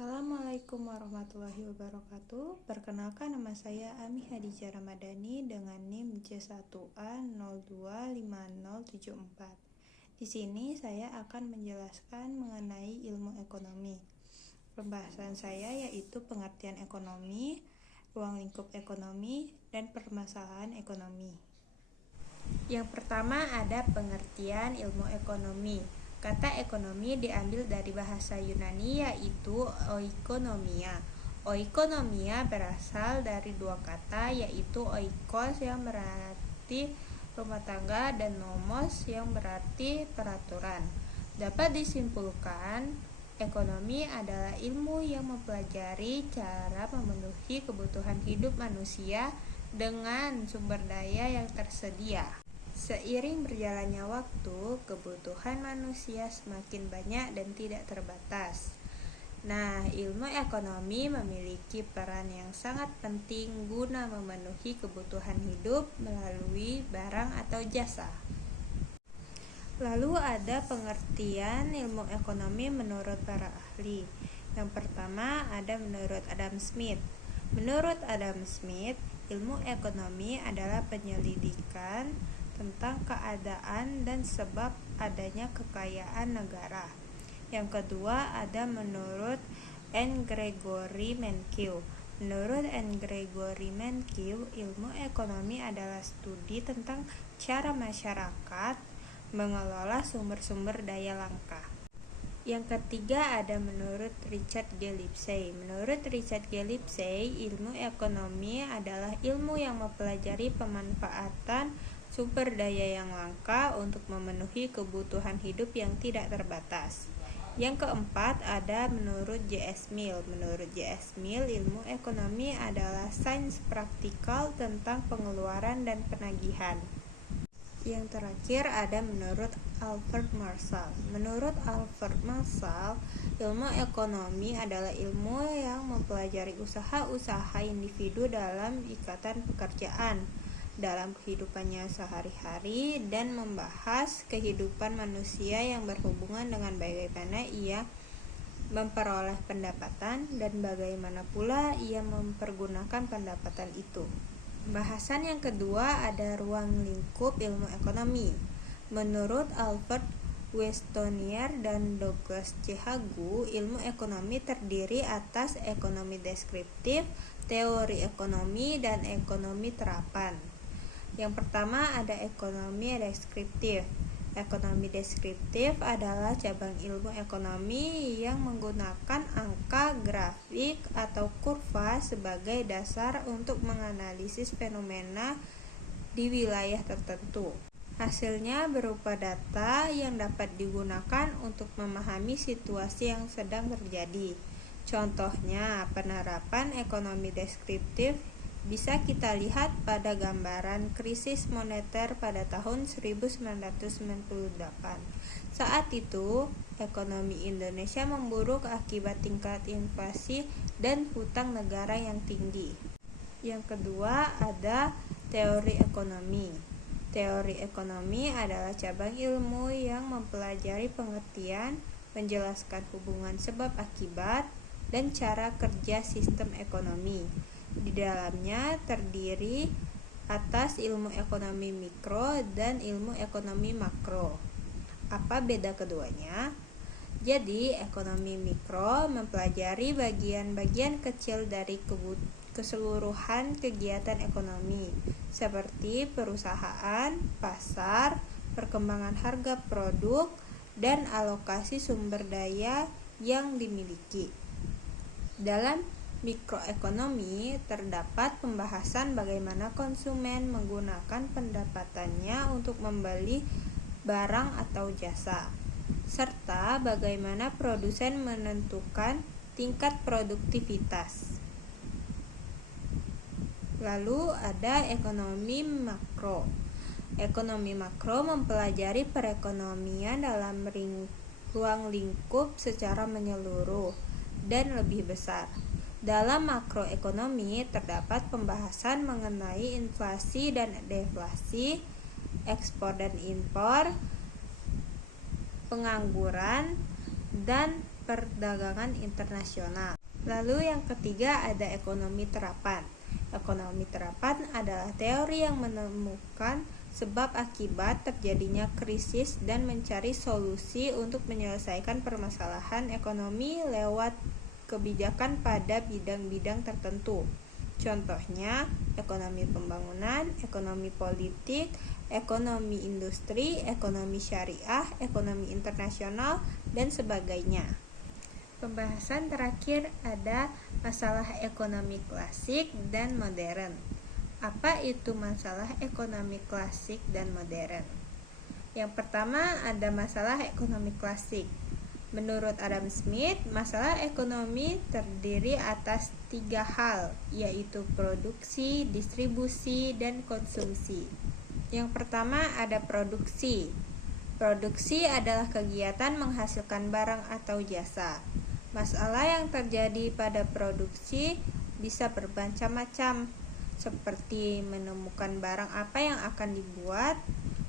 Assalamualaikum warahmatullahi wabarakatuh. Perkenalkan, nama saya Ami Hadijah Ramadhani dengan NIM J1A025074. Di sini saya akan menjelaskan mengenai ilmu ekonomi. Pembahasan saya yaitu pengertian ekonomi, ruang lingkup ekonomi, dan permasalahan ekonomi. Yang pertama ada pengertian ilmu ekonomi. Kata ekonomi diambil dari bahasa Yunani yaitu oikonomia. Oikonomia berasal dari dua kata yaitu oikos yang berarti rumah tangga dan nomos yang berarti peraturan. Dapat disimpulkan, ekonomi adalah ilmu yang mempelajari cara memenuhi kebutuhan hidup manusia dengan sumber daya yang tersedia. Seiring berjalannya waktu, kebutuhan manusia semakin banyak dan tidak terbatas. Nah, ilmu ekonomi memiliki peran yang sangat penting guna memenuhi kebutuhan hidup melalui barang atau jasa. Lalu ada pengertian ilmu ekonomi menurut para ahli. Yang pertama ada menurut Adam Smith. Menurut Adam Smith, ilmu ekonomi adalah penyelidikan tentang keadaan dan sebab adanya kekayaan negara. Yang kedua ada menurut N. Gregory Mankiw. Menurut N. Gregory Mankiw, ilmu ekonomi adalah studi tentang cara masyarakat mengelola sumber-sumber daya langka. Yang ketiga ada menurut Richard G. Lipsey. Menurut Richard G. Lipsey, ilmu ekonomi adalah ilmu yang mempelajari pemanfaatan sumber daya yang langka untuk memenuhi kebutuhan hidup yang tidak terbatas. Yang keempat ada menurut J.S. Mill. Menurut J.S. Mill, ilmu ekonomi adalah sains praktikal tentang pengeluaran dan penagihan. Yang terakhir ada menurut Albert Marshall. Menurut Albert Marshall, ilmu ekonomi adalah ilmu yang mempelajari usaha-usaha individu dalam ikatan pekerjaan dalam kehidupannya sehari-hari dan membahas kehidupan manusia yang berhubungan dengan bagaimana ia memperoleh pendapatan dan bagaimana pula ia mempergunakan pendapatan itu. Bahasan yang kedua ada ruang lingkup ilmu ekonomi. Menurut Albert Westonier dan Douglas C. Hagu, ilmu ekonomi terdiri atas ekonomi deskriptif, teori ekonomi, dan ekonomi terapan. Yang pertama ada ekonomi deskriptif. Ekonomi deskriptif adalah cabang ilmu ekonomi yang menggunakan angka, grafik, atau kurva sebagai dasar untuk menganalisis fenomena di wilayah tertentu. Hasilnya berupa data yang dapat digunakan untuk memahami situasi yang sedang terjadi. Contohnya, penerapan ekonomi deskriptif bisa kita lihat pada gambaran krisis moneter pada tahun 1998. Saat itu, ekonomi Indonesia memburuk akibat tingkat inflasi dan hutang negara yang tinggi. Yang kedua ada teori ekonomi. Teori ekonomi adalah cabang ilmu yang mempelajari pengertian, menjelaskan hubungan sebab akibat, dan cara kerja sistem ekonomi. Di dalamnya terdiri atas ilmu ekonomi mikro dan ilmu ekonomi makro. Apa beda keduanya? Jadi, ekonomi mikro mempelajari bagian-bagian kecil dari keseluruhan kegiatan ekonomi, seperti perusahaan, pasar, perkembangan harga produk, dan alokasi sumber daya yang dimiliki. Dalam mikroekonomi terdapat pembahasan bagaimana konsumen menggunakan pendapatannya untuk membeli barang atau jasa, serta bagaimana produsen menentukan tingkat produktivitas. Lalu ada ekonomi makro. Ekonomi makro mempelajari perekonomian dalam ruang lingkup secara menyeluruh dan lebih besar. Dalam makroekonomi terdapat pembahasan mengenai inflasi dan deflasi, ekspor dan impor, pengangguran, dan perdagangan internasional. Lalu yang ketiga ada ekonomi terapan. Ekonomi terapan adalah teori yang menemukan sebab akibat terjadinya krisis dan mencari solusi untuk menyelesaikan permasalahan ekonomi lewat kebijakan pada bidang-bidang tertentu. Contohnya, ekonomi pembangunan, ekonomi politik, ekonomi industri, ekonomi syariah, ekonomi internasional, dan sebagainya. Pembahasan terakhir ada masalah ekonomi klasik dan modern. Apa itu masalah ekonomi klasik dan modern? Yang pertama ada masalah ekonomi klasik. Menurut Adam Smith, masalah ekonomi terdiri atas 3 hal, yaitu produksi, distribusi, dan konsumsi. Yang pertama ada produksi. Produksi adalah kegiatan menghasilkan barang atau jasa. Masalah yang terjadi pada produksi bisa bermacam-macam, seperti menemukan barang apa yang akan dibuat,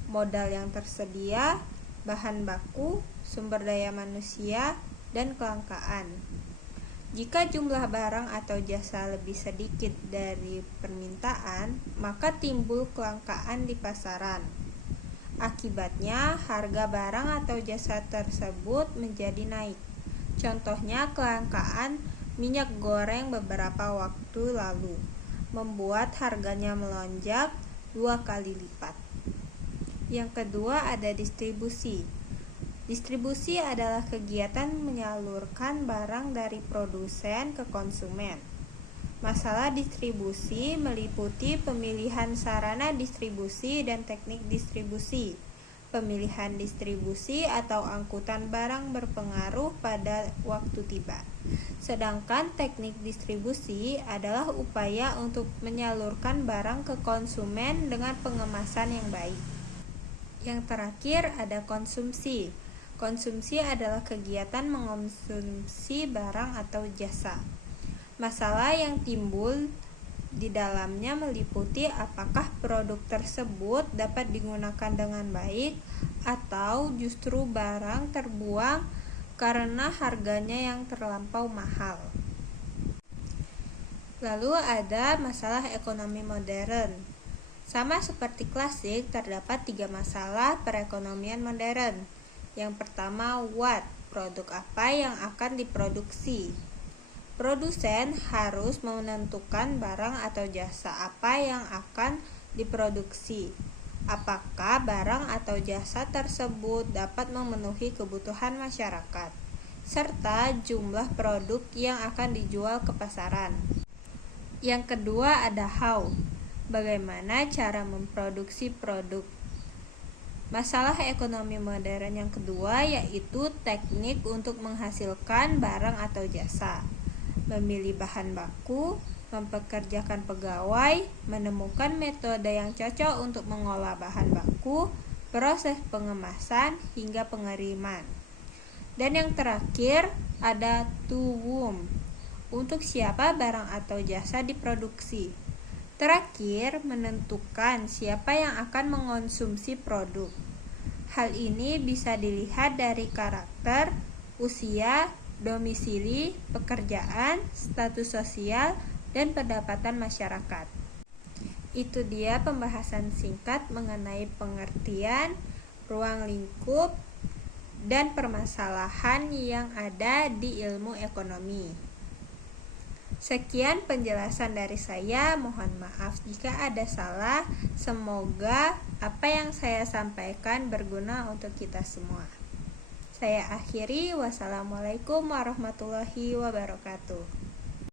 modal yang tersedia, bahan baku, sumber daya manusia, dan kelangkaan. Jika jumlah barang atau jasa lebih sedikit dari permintaan, maka timbul kelangkaan di pasaran. Akibatnya, harga barang atau jasa tersebut menjadi naik. Contohnya, kelangkaan minyak goreng beberapa waktu lalu membuat harganya melonjak 2 kali lipat. Yang kedua ada distribusi. Distribusi adalah kegiatan menyalurkan barang dari produsen ke konsumen. Masalah distribusi meliputi pemilihan sarana distribusi dan teknik distribusi. Pemilihan distribusi atau angkutan barang berpengaruh pada waktu tiba. Sedangkan teknik distribusi adalah upaya untuk menyalurkan barang ke konsumen dengan pengemasan yang baik. Yang terakhir ada konsumsi. Konsumsi adalah kegiatan mengonsumsi barang atau jasa. Masalah yang timbul di dalamnya meliputi apakah produk tersebut dapat digunakan dengan baik atau justru barang terbuang karena harganya yang terlampau mahal. Lalu ada masalah ekonomi modern. Sama seperti klasik, terdapat 3 masalah perekonomian modern. Yang pertama, what? Produk apa yang akan diproduksi? Produsen harus menentukan barang atau jasa apa yang akan diproduksi. Apakah barang atau jasa tersebut dapat memenuhi kebutuhan masyarakat, serta jumlah produk yang akan dijual ke pasaran. Yang kedua ada how. Bagaimana cara memproduksi produk? Masalah ekonomi modern yang kedua yaitu teknik untuk menghasilkan barang atau jasa. Memilih bahan baku, mempekerjakan pegawai, menemukan metode yang cocok untuk mengolah bahan baku, proses pengemasan, hingga pengiriman. Dan yang terakhir ada to whom. Untuk siapa barang atau jasa diproduksi. Terakhir, menentukan siapa yang akan mengonsumsi produk. Hal ini bisa dilihat dari karakter, usia, domisili, pekerjaan, status sosial, dan pendapatan masyarakat. Itu dia pembahasan singkat mengenai pengertian, ruang lingkup, dan permasalahan yang ada di ilmu ekonomi. Sekian penjelasan dari saya, mohon maaf jika ada salah. Semoga apa yang saya sampaikan berguna untuk kita semua. Saya akhiri, wassalamualaikum warahmatullahi wabarakatuh.